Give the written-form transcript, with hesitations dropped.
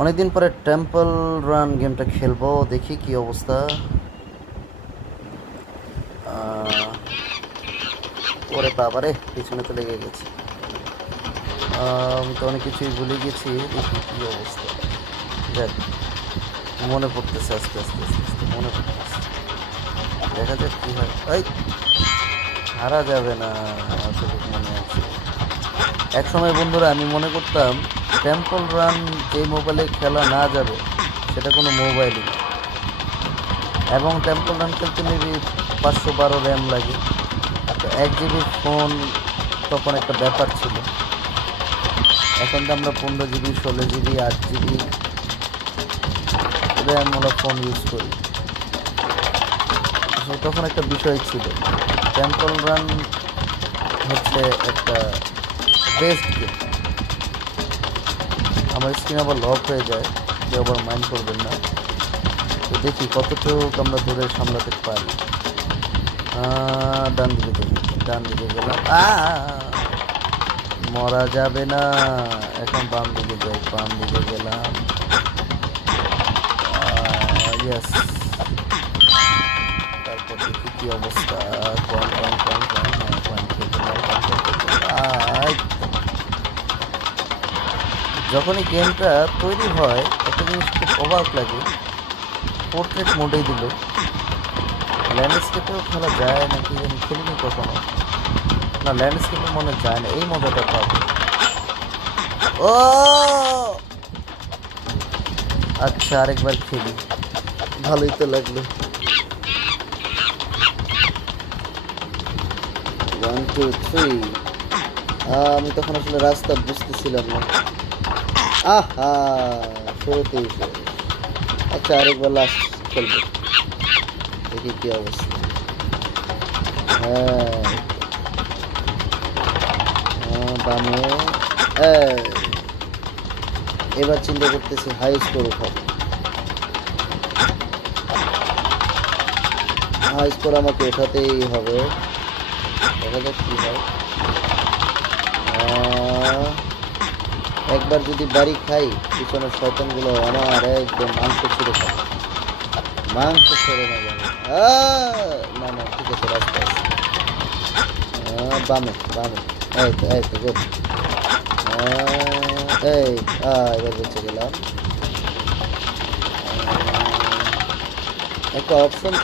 অনেকদিন পরে temple run গেমটা খেলবো, দেখি কি অবস্থা। ওরে বাবারে, পিছনে তো লেগে গেছে। আমি তো অনেক কিছুই ভুলে গেছি, দেখি কি অবস্থা। যাক, মনে পড়তেছে আস্তে আস্তে আস্তে আস্তে মনে পড়তেছে। দেখা যাক কি হয়। এই হারা যাবে না, যতটুকু মনে আছে। এক সময় বন্ধুরা আমি মনে করতাম টেম্পল রান যে মোবাইলে খেলা না যাবে সেটা কোনো মোবাইলই না, এবং টেম্পল রান খেলতে মেবি 512 র্যাম লাগে। তো 1 জিবি ফোন তখন একটা ব্যাপার ছিল। এখন তো আমরা 15 GB, 16 GB, 8 GB RAM OLA phone use করি। আসলে তখন একটা বিষয় ছিল, টেম্পল রান হচ্ছে একটা বেস্ট গেম। আমার স্ক্রিন আবার লক হয়ে যায়, কেউ আবার মাইন্ড করবেন না। তো দেখি কতটুকু আমরা দূরে সামলাতে পারি। ডান দিকে দেখি, ডান দিকে গেলাম। মরা যাবে না, এখন বাম দিকে যাই, বাম দিকে গেলাম। ইয়েস, তারপর দেখি কি অবস্থা। কয়েন কয়েন কয়েন কয়েন, হ্যাঁ কয়েন খেতে পারি। যখনই গেমটা তৈরি হয় একটা জিনিস খুব অবাক লাগে, পোর্ট্রেট মোডেই দিল। ল্যান্ডস্কেপেও খেলা যায় নাকি আমি খেলিনি কখনো। না, ল্যান্ডস্কেপে মনে যায় না, এই মজাটা পাবো। ও আচ্ছা, আরেকবার খেলি, ভালোই তো লাগলো। 1 2 3। আমি তখন আসলে রাস্তা বুঝতেছিলাম না। আহা, শুরুতেই শেষ। আচ্ছা, আরেকবার লাস্ট খেলবো, দেখি কি অবস্থা। হ্যাঁ, বামে। এবার চিন্তা করতেছি হাই স্কোর উঠাবো। হাই স্কোর আমাকে ওঠাতেই হবে, দেখা যাক কি হয়। একবার যদি বাড়ি খাই, পিছনের শয়তানগুলো আমার একদম মাংস ছিঁড়ে খায়, মাংস ছেড়ে না যাবে। না না, ঠিক আছে, রাস্তা আছে। বামে বামে, এই তো গুড। এই এবার বেঁচে গেলাম। একটা অপশন